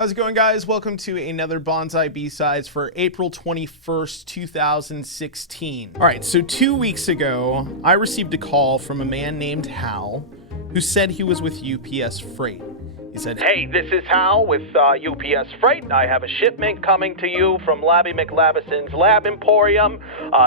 How's it going, guys? Welcome to another Banzai B-Sides for April 21st, 2016. All right, so 2 weeks ago, I received a call from a man named Hal who said he was with UPS Freight. He said, "Hey, this is Hal with UPS Freight. I have a shipment coming to you from Labby McLavison's Lab Emporium.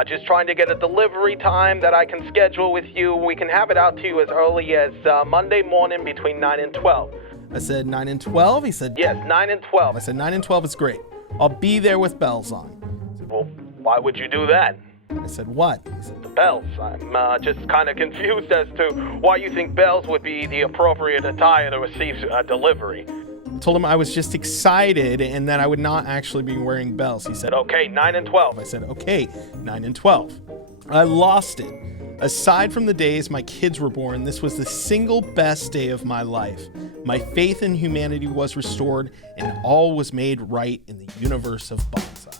Just trying to get a delivery time that I can schedule with you. We can have it out to you as early as Monday morning between 9 and 12. I said 9 and 12? He said, "Yes, 9 and 12. I said 9 and 12 is great. I'll be there with bells on. "Well, why would you do that?" I said, what? He said, "The bells. I'm just kind of confused as to why you think bells would be the appropriate attire to receive a delivery." I told him I was just excited and that I would not actually be wearing bells. He said, "Okay, 9 and 12. I said, okay, 9 and 12. I lost it. Aside from the days my kids were born, this was the single best day of my life. My faith in humanity was restored, and all was made right in the universe of Banzai.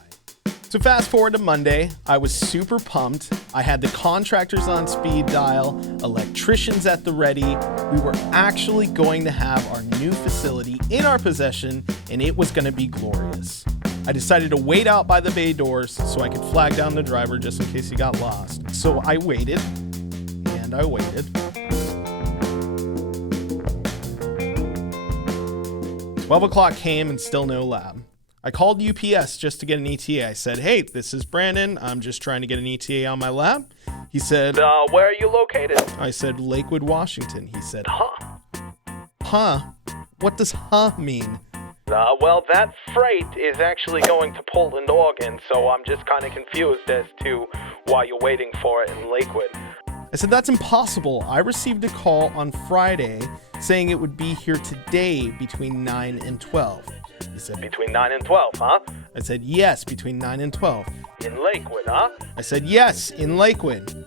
So fast forward to Monday, I was super pumped. I had the contractors on speed dial, electricians at the ready. We were actually going to have our new facility in our possession, and it was going to be glorious. I decided to wait out by the bay doors so I could flag down the driver just in case he got lost. So I waited, and I waited. 12 o'clock came and still no lab. I called UPS just to get an ETA. I said, hey, this is Brandon. I'm just trying to get an ETA on my lab. He said, Where are you located?" I said, Lakewood, Washington. He said, "Huh? What does huh mean? Well, that freight is actually going to Portland, Oregon, so I'm just kind of confused as to why you're waiting for it in Lakewood." I said, that's impossible. I received a call on Friday saying it would be here today between 9 and 12. He said, "Between 9 and 12, huh? I said, yes, between 9 and 12. In Lakewood, huh? I said, yes, in Lakewood.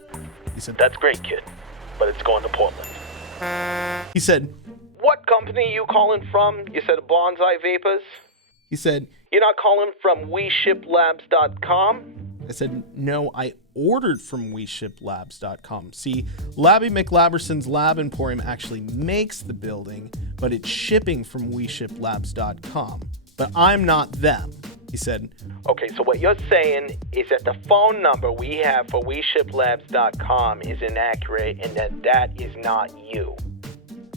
He said, That's great, kid, but it's going to Portland." he said, "What company you calling from?" You said Banzai Vapors? he said, You're not calling from WeShipLabs.com? I said, no, I ordered from WeShipLabs.com. See, Labby McLavison's Lab Emporium actually makes the building, but it's shipping from WeShipLabs.com. But I'm not them. He said, Okay, so what you're saying is that the phone number we have for WeShipLabs.com is inaccurate and that is not you.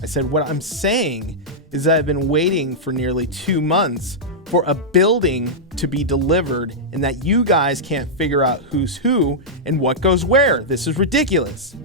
I said, what I'm saying is that I've been waiting for nearly 2 months for a building to be delivered and that you guys can't figure out who's who and what goes where. This is ridiculous.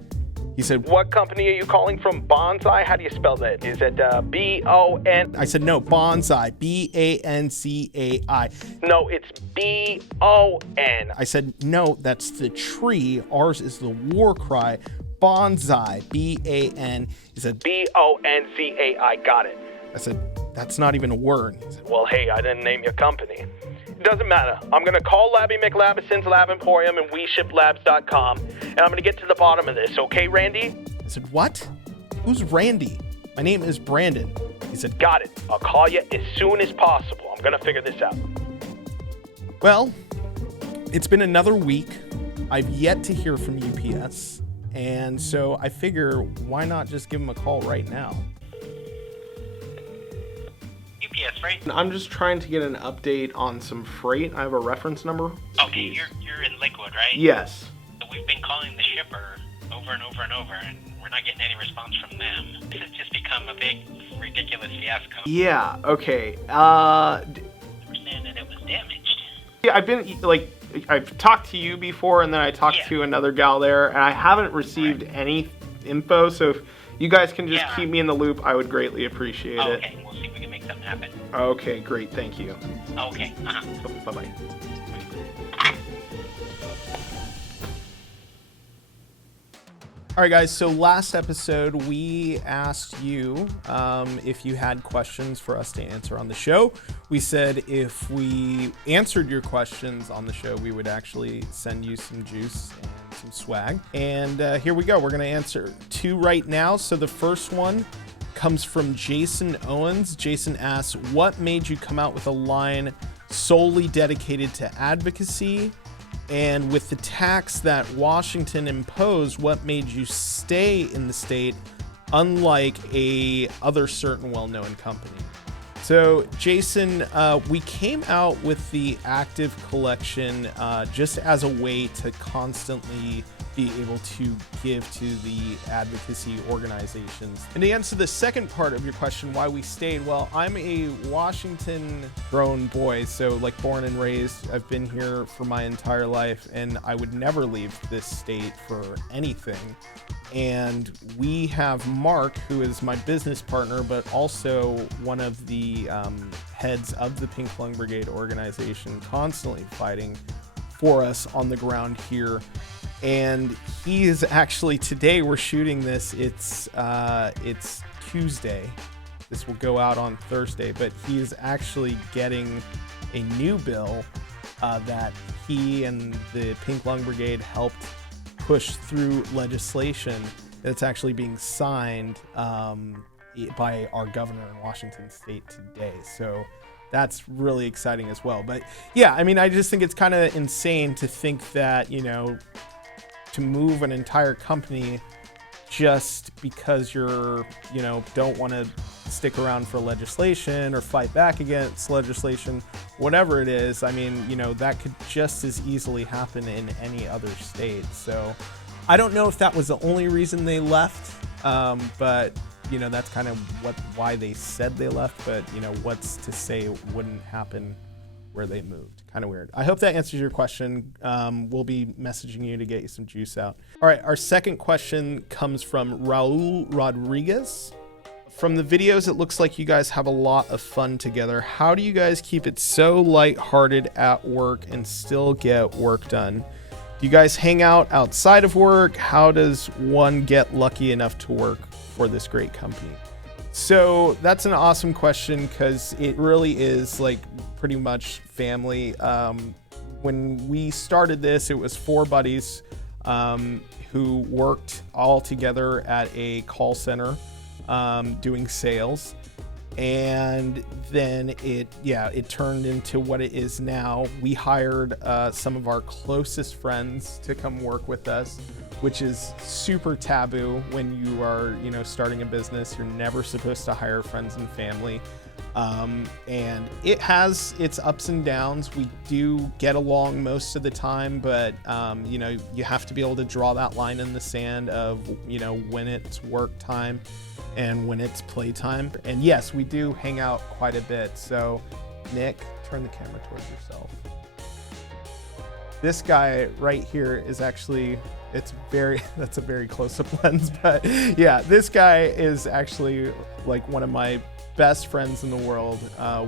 He said, What company are you calling from? Banzai? How do you spell that? Is it B-O-N? I said, no, Banzai, B-A-N-C-A-I. No, it's B-O-N. I said, no, that's the tree. Ours is the war cry. Banzai, B-A-N. He said, B-O-N-Z-A-I. Got it. I said, that's not even a word. He said, Well, hey, I didn't name your company. It doesn't matter. I'm going to call Labby McLavison's Lab Emporium and WeShipLabs.com, and I'm going to get to the bottom of this, okay, Randy? I said, what? Who's Randy? My name is Brandon. He said, Got it. I'll call you as soon as possible. I'm going to figure this out. well, it's been another week. I've yet to hear from UPS. And so I figure, why not just give them a call right now? UPS, right? I'm just trying to get an update on some freight. I have a reference number. Okay, you're in Lakewood, right? Yes. So we've been calling the shipper over and over and over, and we're not getting any response from them. This has just become a big, ridiculous fiasco. Yeah, okay. Understand that it was damaged. Yeah, I've talked to you before, and then I talked to another gal there, and I haven't received any info, so if you guys can just keep me in the loop, I would greatly appreciate it. Okay, we'll see if we can make something happen. Okay, great, thank you. Okay, Bye-bye. All right, guys, so last episode, we asked you if you had questions for us to answer on the show. We said if we answered your questions on the show, we would actually send you some juice and some swag. And here we go. We're going to answer 2 right now. So the first one comes from Jason Owens. Jason asks, what made you come out with a line solely dedicated to advocacy? And with the tax that Washington imposed, what made you stay in the state, unlike a other certain well-known company? So Jason, we came out with the active collection just as a way to constantly be able to give to the advocacy organizations. And to answer the second part of your question, why we stayed, well, I'm a Washington grown boy, so like born and raised. I've been here for my entire life, and I would never leave this state for anything. And we have Mark, who is my business partner, but also one of the heads of the Pink Lung Brigade organization, constantly fighting for us on the ground here. And he is actually, today we're shooting this, it's Tuesday. This will go out on Thursday, but he is actually getting a new bill that he and the Pink Lung Brigade helped push through legislation that's actually being signed by our governor in Washington state today. So that's really exciting as well. But yeah, I mean, I just think it's kind of insane to think that, you know, to move an entire company just because you're, you know, don't want to stick around for legislation or fight back against legislation, whatever it is. I mean, you know, that could just as easily happen in any other state. So I don't know if that was the only reason they left, but you know, that's kind of why they said they left. But you know, what's to say it wouldn't happen where they moved? Kind of weird. I hope that answers your question. We'll be messaging you to get you some juice out. All right, our second question comes from Raul Rodriguez. From the videos, it looks like you guys have a lot of fun together. How do you guys keep it so lighthearted at work and still get work done? Do you guys hang out outside of work? How does one get lucky enough to work for this great company? So that's an awesome question, because it really is like pretty much family. When we started this, it was 4 buddies who worked all together at a call center doing sales. And then it turned into what it is now. We hired some of our closest friends to come work with us, which is super taboo when you are, you know, starting a business. You're never supposed to hire friends and family. And it has its ups and downs. We do get along most of the time, but you know, you have to be able to draw that line in the sand of, you know, when it's work time and when it's playtime. And yes, we do hang out quite a bit. So Nick, turn the camera towards yourself. This guy right here is actually, that's a very close-up lens, but yeah, this guy is actually like one of my best friends in the world.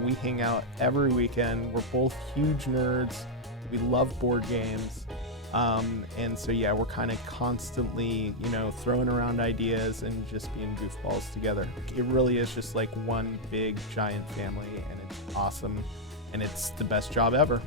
We hang out every weekend. We're both huge nerds. We love board games. And so, yeah, we're kind of constantly, you know, throwing around ideas and just being goofballs together. It really is just like one big giant family, and it's awesome. And it's the best job ever.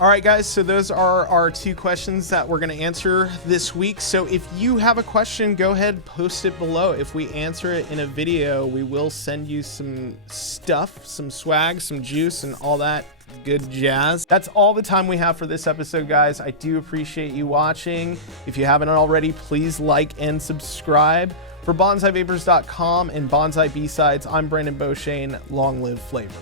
All right, guys, so those are our 2 questions that we're going to answer this week. So if you have a question, go ahead, post it below. If we answer it in a video, we will send you some stuff, some swag, some juice, and all that good jazz. That's all the time we have for this episode, guys. I do appreciate you watching. If you haven't already, please like and subscribe. For BanzaiVapors.com and Banzai B-Sides, I'm Brandon Beauchesne. Long live flavor.